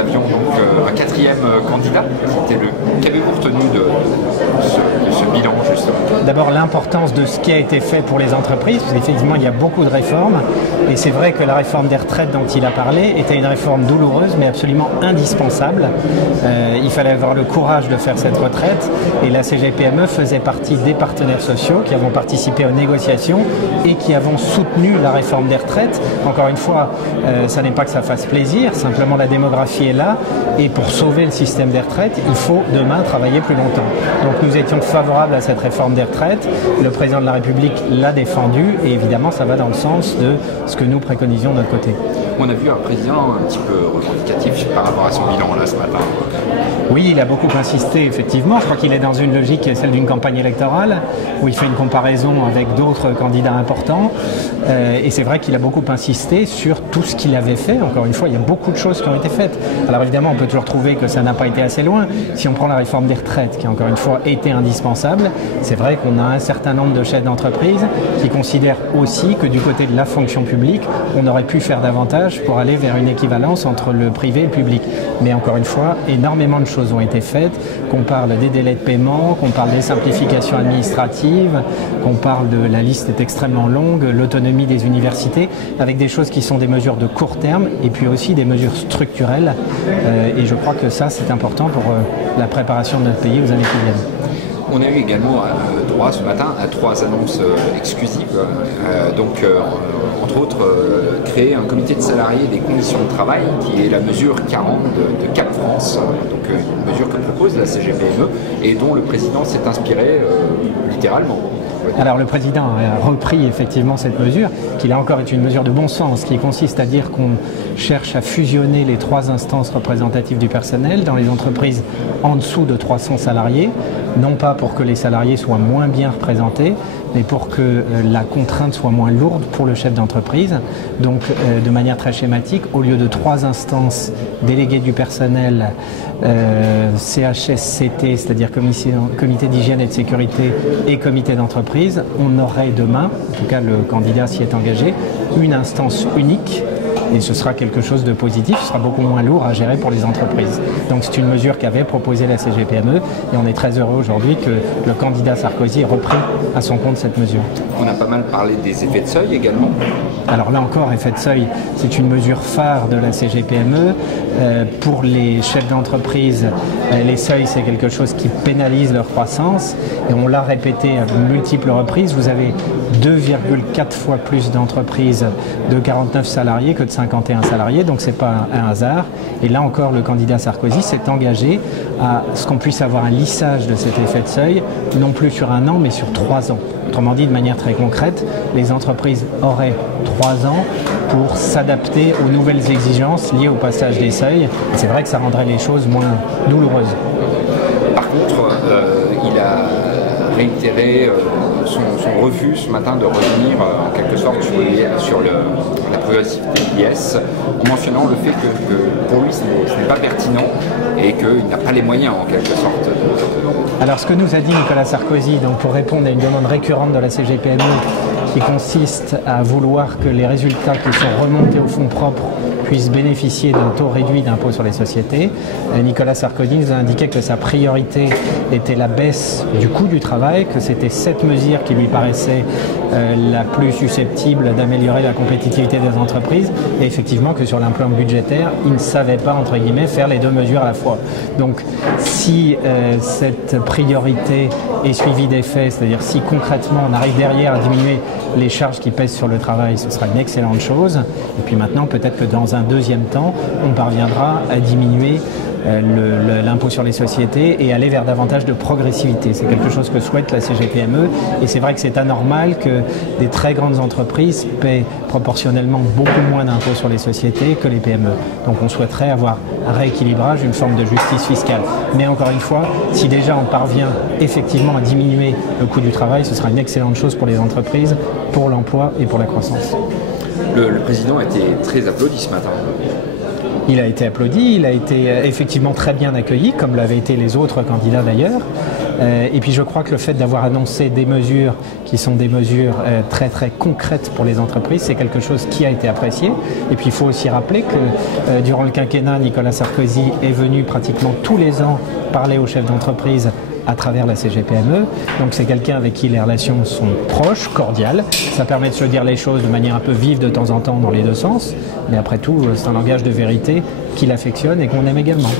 avions donc un quatrième candidat. Qu'avez-vous retenu de ce bilan justement? D'abord l'importance de ce qui a été fait pour les entreprises, parce qu'effectivement il y a beaucoup de réformes, et c'est vrai que la réforme des retraites dont il a parlé était une réforme douloureuse mais absolument indispensable. Il fallait avoir le courage de faire cette retraite, et la CGPME faisait partie des partenaires sociaux qui avons participé aux négociations et qui avons soutenu la réforme des retraites. Encore une fois, ça n'est pas que ça fasse plaisir, simplement la démographie est là, et pour sauver le système des retraites, il faut demain travailler plus longtemps. Donc nous étions favorables à cette réforme des retraites, le président de la République l'a défendue, et évidemment ça va dans le sens de ce que nous préconisions de notre côté. On a vu un président un petit peu revendicatif par rapport à son bilan là ce matin. Oui, il a beaucoup insisté, effectivement. Je crois qu'il est dans une logique qui est celle d'une campagne électorale, où il fait une comparaison avec d'autres candidats importants. Et c'est vrai qu'il a beaucoup insisté sur tout ce qu'il avait fait. Encore une fois, il y a beaucoup de choses qui ont été faites. Alors évidemment, on peut toujours trouver que ça n'a pas été assez loin. Si on prend la réforme des retraites, qui a encore une fois été indispensable, c'est vrai qu'on a un certain nombre de chefs d'entreprise qui considèrent aussi que du côté de la fonction publique, on aurait pu faire davantage pour aller vers une équivalence entre le privé et le public. Mais encore une fois, énormément de choses ont été faites, qu'on parle des délais de paiement, qu'on parle des simplifications administratives, qu'on parle de la liste est extrêmement longue, l'autonomie des universités, avec des choses qui sont des mesures de court terme et puis aussi des mesures structurelles. Et je crois que ça, c'est important pour la préparation de notre pays aux années qui viennent. On a eu également droit ce matin à 3 annonces exclusives, entre autres créer un comité de salariés des conditions de travail qui est la mesure 40 de Cap France, donc une mesure que propose la CGPME et dont le président s'est inspiré littéralement. Alors le président a repris effectivement cette mesure, qui là encore est une mesure de bon sens, qui consiste à dire qu'on cherche à fusionner les 3 instances représentatives du personnel dans les entreprises en dessous de 300 salariés, non pas pour que les salariés soient moins bien représentés, mais pour que la contrainte soit moins lourde pour le chef d'entreprise. Donc de manière très schématique, au lieu de 3 instances déléguées du personnel, CHSCT, c'est-à-dire comité d'hygiène et de sécurité et comité d'entreprise, on aurait demain, en tout cas le candidat s'y est engagé, une instance unique. Et ce sera quelque chose de positif, ce sera beaucoup moins lourd à gérer pour les entreprises. Donc c'est une mesure qu'avait proposée la CGPME et on est très heureux aujourd'hui que le candidat Sarkozy ait repris à son compte cette mesure. On a pas mal parlé des effets de seuil également. Alors là encore, effet de seuil, c'est une mesure phare de la CGPME. Pour les chefs d'entreprise, les seuils, c'est quelque chose qui pénalise leur croissance. Et on l'a répété à multiples reprises, vous avez 2,4 fois plus d'entreprises de 49 salariés que de 51 salariés, donc c'est pas un hasard. Et là encore, le candidat Sarkozy s'est engagé à ce qu'on puisse avoir un lissage de cet effet de seuil, non plus sur 1 an, mais sur 3 ans. Autrement dit, de manière très concrète, les entreprises auraient 3 ans pour s'adapter aux nouvelles exigences liées au passage des seuils. C'est vrai que ça rendrait les choses moins douloureuses. Par contre, il a réitéré son refus ce matin de revenir en quelque sorte sur la progressivité de l'IS, en mentionnant le fait que pour lui ce n'est pas pertinent et qu'il n'a pas les moyens en quelque sorte. Alors ce que nous a dit Nicolas Sarkozy, donc pour répondre à une demande récurrente de la CGPME qui consiste à vouloir que les résultats qui sont remontés au fonds propres puissent bénéficier d'un taux réduit d'impôt sur les sociétés. Nicolas Sarkozy nous a indiqué que sa priorité était la baisse du coût du travail, que c'était cette mesure qui lui paraissait la plus susceptible d'améliorer la compétitivité des entreprises, et effectivement que sur un plan budgétaire, il ne savait pas, entre guillemets, faire les 2 mesures à la fois. Donc si cette priorité est suivie des faits, c'est-à-dire si concrètement on arrive derrière à diminuer les charges qui pèsent sur le travail, ce sera une excellente chose. Et puis maintenant, peut-être que dans un deuxième temps, on parviendra à diminuer l'impôt sur les sociétés et aller vers davantage de progressivité. C'est quelque chose que souhaite la CGPME et c'est vrai que c'est anormal que des très grandes entreprises paient proportionnellement beaucoup moins d'impôts sur les sociétés que les PME. Donc on souhaiterait avoir un rééquilibrage, une forme de justice fiscale. Mais encore une fois, si déjà on parvient effectivement à diminuer le coût du travail, ce sera une excellente chose pour les entreprises, pour l'emploi et pour la croissance. Le président a été très applaudi ce matin. Il a été applaudi, il a été effectivement très bien accueilli, comme l'avaient été les autres candidats d'ailleurs. Et puis je crois que le fait d'avoir annoncé des mesures qui sont des mesures très très concrètes pour les entreprises, c'est quelque chose qui a été apprécié. Et puis il faut aussi rappeler que durant le quinquennat, Nicolas Sarkozy est venu pratiquement tous les ans parler aux chefs d'entreprise à travers la CGPME. Donc c'est quelqu'un avec qui les relations sont proches, cordiales. Ça permet de se dire les choses de manière un peu vive de temps en temps dans les deux sens. Mais après tout, c'est un langage de vérité qu'il affectionne et qu'on aime également.